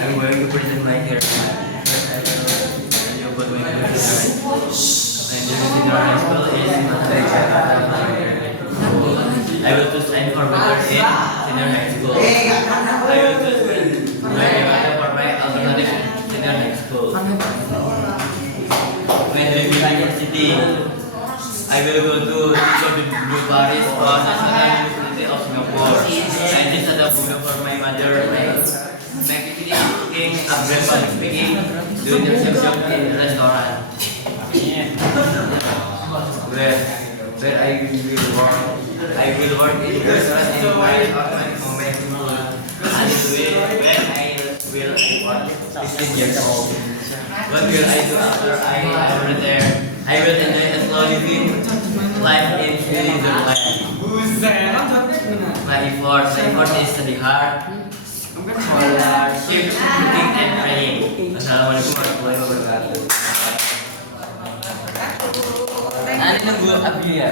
I'm going to present my hair. First, I will tell you about my hair. And the senior high school is I will choose sign for better in senior high school. I will choose my for my alternative senior high school. When leaving university, I will go to Blue Paris or National University of Singapore. And this is the program for my mother. My activity is cooking, breakfast speaking, doing the reception in restaurant. Where I will work. I will work in restaurant in my apartment moment. Until when I will work 15 years old. What will I do after I am there? I will enjoy a slow living life in Switzerland. My effort is study hard, scholarship, cooking and praying. Assalamualaikum warahmatullahi wabarakatuh. Ani nunggu Abi ya.